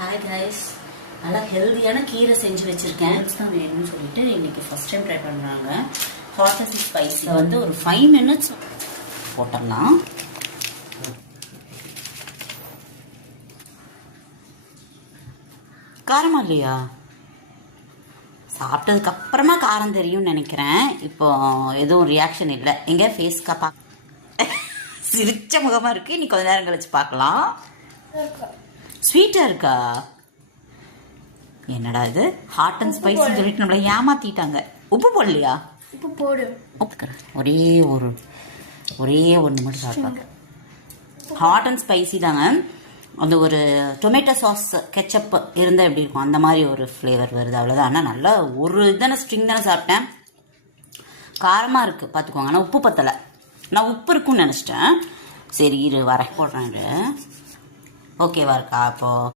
Hi guys, நல்லா ஹெல்தியான கீரை செஞ்சு வச்சுருக்கேன். தான் வேணும்னு சொல்லிட்டு இன்னைக்கு ஃபர்ஸ்ட் டைம் ட்ரை பண்ணுறாங்க. ஹாட் அண்ட் ஸ்பைசி வந்து ஒரு 5 minutes போட்டுடலாம். காரமா இல்லையா? சாப்பிட்டதுக்கு அப்புறமா காரம் தெரியும்னு நினைக்கிறேன். இப்போ எதுவும் ரியாக்ஷன் இல்லை. எங்க ஃபேஸ்க்கா சிரிச்ச முகமா இருக்கு. இன்னைக்கு கொஞ்ச நேரம் கழிச்சு பார்க்கலாம். ஸ்வீட்டா இருக்கா? என்னடா இது ஹாட் அண்ட் ஸ்பைசி சொல்லிட்டு நம்மள ஏமாத்திட்டாங்க. உப்பு போடலையா? உப்பு போடு. ஒரே ஒன்று மட்டும் சாப்பிட்டாங்க. ஹாட் அண்ட் ஸ்பைசி தாங்க. அந்த ஒரு டொமேட்டோ சாஸ் கெச்சப் இருந்தால் எப்படி இருக்கும் அந்த மாதிரி ஒரு ஃப்ளேவர் வருது, அவ்வளோதான். ஆனால் நல்லா ஒரு இதான ஸ்ட்ரிங் தானே சாப்பிட்டேன். காரமாக இருக்குது பார்த்துக்கோங்க. ஆனால் உப்பு பத்தலை. நான் உப்பு இருக்குன்னு நினச்சிட்டேன். சரி இரு வரேன் போடுறேன். ஓகேவா இருக்கா? அப்போது